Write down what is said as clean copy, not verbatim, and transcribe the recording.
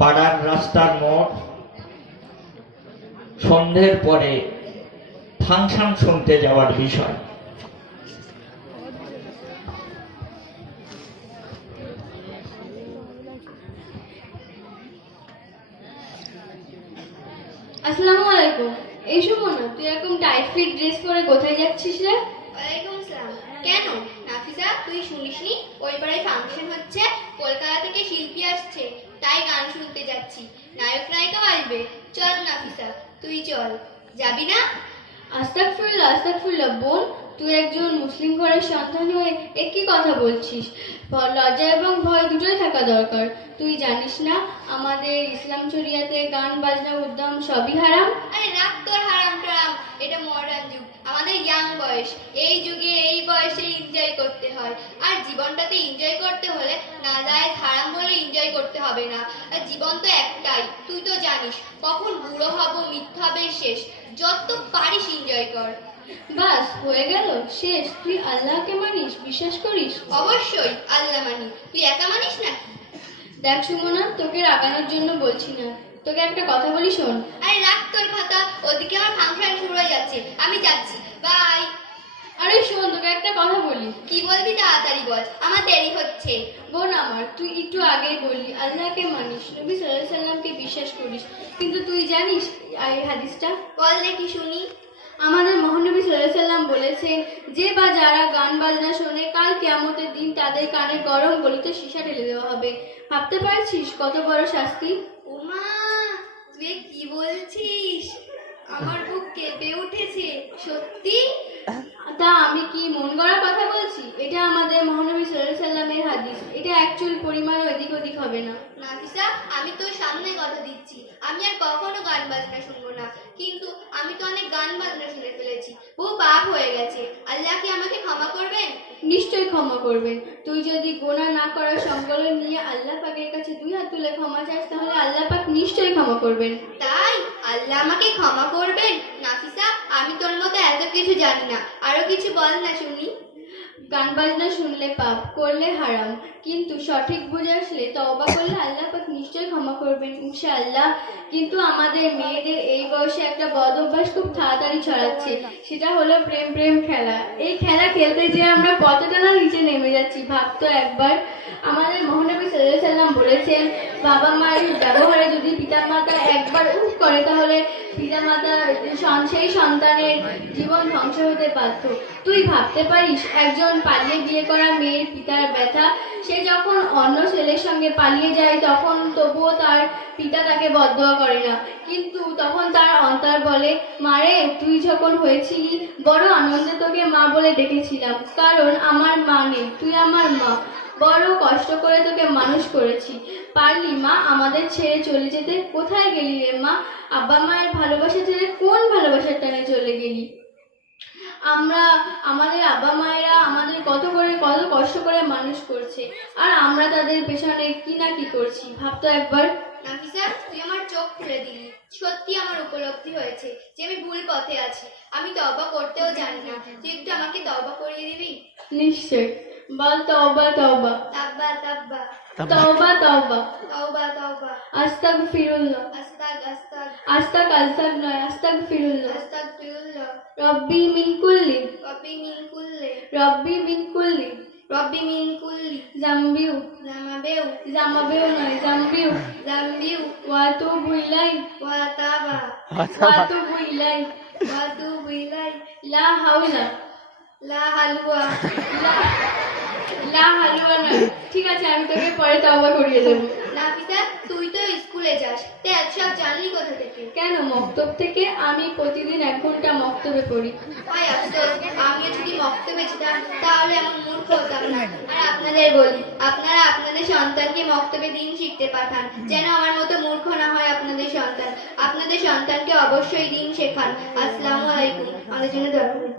পাড়ার রাস্তার মোড়, সন্ধ্যের পরে ফাংশন শুনতে যাওয়ার বিষয়। আসসালামু আলাইকুম। এই সুমনা, তুই এরকম টাইট ফিট ড্রেস পরে কোথায় যাচ্ছিস রে? ওয়ালাইকুম আসসালাম। কেন নাফিসা, তুই শুনিসনি ওই পাড়ায় ফাংশন হচ্ছে? কলকাতা থেকে শিল্পী আসছে, তাই গান শুনতে যাচ্ছি। নায়ক নায়িকাও আসবে। চল নাফিসা, তুই চল। যাবি না? আস্তাগফিরুল্লাহ, আস্তাগফিরুল্লাহ। বোন, তুই একজন মুসলিম ঘরের সন্তান হয়ে একই কথা বলছিস। লজ্জা এবং ভয় দুটোই থাকা দরকার। তুই জানিস না আমাদের ইসলাম শরিয়াতে গান বাজনা উদ্যম সবই হারাম? আরে রাখ তোর হারাম টারাম, এটা মডার্ন যুগ, আমাদের ইয়াং বয়স। এই যুগে এই বয়সে এনজয় করতে হয়। আর জীবনটাতে এনজয় করতে হলে না যায় হারাম বলে এনজয় করতে হবে না। আর জীবন তো একটাই, তুই তো জানিস। কখন বুড়ো হব, মিথ্যা হবে শেষ। যত পারিস এনজয় কর। বাস হয়ে গেল, শেষ? তুই আল্লাহকে মানিস, বিশ্বাস করিস? অবশ্যই আল্লাহ মানি। তুই একা মানিস নাকি? দেখ সুমনা, তোকে রাগানোর জন্য বলছি না, তোকে একটা কথা বলি শোন। আরে রাখ তোর কথা, ওদিকে আমার ফাংশন শুরু হয়ে যাচ্ছে, আমি যাচ্ছি। বাই। আরে শোন, তোকে একটা কথা বলি। কি বলবি তাড়াতাড়ি বল, আমার দেরি হচ্ছে। বোন আমার, তুই একটু আগেই বললি আল্লাহকে মানিস, নবী সাল্লাল্লাহু আলাইহি সাল্লামকে বিশ্বাস করিস, কিন্তু তুই জানিস এই হাদিসটা? বল দেখি শুনি। আমাদের মহানবী সাল্লাল্লাহু আলাইহি সাল্লাম বলেছেন, যে বা যারা গান বাজনা শোনে, কাল কিয়ামতের দিন তাদের কানে গরম গলিত সীসা ঢেলে দেওয়া হবে। ভাবতে পারছিস কত বড় শাস্তি? ওমা, তুই কি বলছিস? আমার বুক কেঁপে উঠেছে। সত্যি? তা আমি কি মন গড়া কথা বলছি? এটা আমাদের মহানবী সাল্লাল্লাহু আলাইহি সাল্লামের হাদিস। এটা অ্যাকচুয়াল পরিমাণও এদিক ওদিক হবে না। নাফিসা, আমি তোর সামনে কথা দিচ্ছি, আমি আর কখনো গান বাজনা শুনবো না। কিন্তু আমি তো অনেক গান বাজনা শুনে ফেলেছি, বহু পাপ হয়ে গেছে। আল্লাহ কি আমাকে ক্ষমা করবেন? নিশ্চয়ই ক্ষমা করবেন। তুই যদি গোনা না করার সংকলন নিয়ে আল্লাহ পাকের কাছে দুই হাত তুলে ক্ষমা চাস, তাহলে আল্লাহ পাক নিশ্চয়ই ক্ষমা করবেন। তাই আল্লাহ আমাকে ক্ষমা করবেন? নাফিসা, আমি তোর মতো এত কিছু জানি না, আরো কিছু বল না শুনি। গান বাজনা শুনলে পাপ, করলে হারাম, কিন্তু সঠিক বুঝে আসলে তওবা করলে আল্লাহ পাক নিশ্চয়ই ক্ষমা করবেন ইনশাআল্লাহ। কিন্তু আমাদের মেয়েদের এই বয়সে একটা বদ অভ্যাস খুব তাড়াতাড়ি ছড়াচ্ছে, সেটা হলো প্রেম প্রেম খেলা। এই খেলা খেলতে যে আমরা কতটা না নিচে নেমে যাচ্ছি, ভাবতো একবার। আমাদের মহানবী সাল্লাল্লাহু আলাইহি সাল্লাম বলেছেন, বাবা মায়ের ব্যবহারে যদি পিতামাতা একবার উফ করে, তাহলে পিতামাতা সেই সন্তানের জীবন ধ্বংস হতে বাধ্য। তুই ভাবতে পারিস একজন পালিয়ে বিয়ে করা মেয়ের পিতার ব্যথা? সে যখন অন্য ছেলের সঙ্গে পালিয়ে যায়, তখন তবুও তার পিতা তাকে বদদোয়া করে না, কিন্তু তখন তার অন্তর বলে, মারে, তুই যখন হয়েছিলি বড় আনন্দে তোকে মা বলে ডেকেছিলাম, কারণ আমার মা নেই, তুই আমার মা। বড় কষ্ট করে তোকে মানুষ করেছি, পারলি মা আমাদের ছেড়ে চলে যেতে? কোথায় গেলি রে মা? আব্বা মায়ের ভালোবাসা ছেড়ে কোন ভালোবাসার টানে চলে গেলি? আমাদের আব্বা মায়েরা আমাদের কত কষ্ট করে মানুষ করছে, আর আমরা তাদের পেছনে কি না কি করছি, ভাবতো একবার। নাফিসা, তুই আমার চোখ খুলে দিলি। সত্যি আমার উপলব্ধি হয়েছে যে আমি ভুল পথে আছি। আমি তওবা করতেও জানি না। তুই একটু আমাকে তওবা করিয়ে দিবি? নিশ্চয়। বল তওবা তওবা। তাব্বা তাব্বা। তওবা তওবা। তওবা তওবা। আস্তাগফিরুল্লাহ। আস্তাগ নয়, আস্তাগফিরুল্লাহ। আস্তাগফিরুল্লাহ। রব্বি মিন কুল্লি। রব্বি মিন কুল্লি। রব্বি মিন কুল্লি। রব্বি মিন কুল্লি। জাম্বিউ। জামাবেউ। জামাবেউ নয়, জাম্বিউ। জাম্বিউ। ওয়াতুবু ইলাই। ওয়া তাবা। ওয়াতুবু ইলাই। ওয়া তুবু ইলাই। লা হাওলা। লা হালুয়া। লা হালুয়া নয়। ঠিক আছে, আমি তোকে পরে তওবা করিয়ে দেবো। নাফিসা, তুই তো স্কুলে যাস, তা এত সব জানলি কোথা থেকে? কেন, মক্তব থেকে। আমি প্রতিদিন 1 ঘন্টা মক্তবে পড়ি। ভাই আফসোস, আমিও যদি মক্তবে যেতাম তাহলে এমন মূর্খ হতাম না। আর আপনাদের বলি, আপনারা আপনাদের সন্তানকে মক্তবে দিন শিখতে পাঠান, যেন আমার মতো মূর্খ না হয় আপনাদের সন্তান। আপনাদের সন্তানকে অবশ্যই দিন শেখান। আসসালামু আলাইকুম। আমাদের জন্য দোয়া করুন।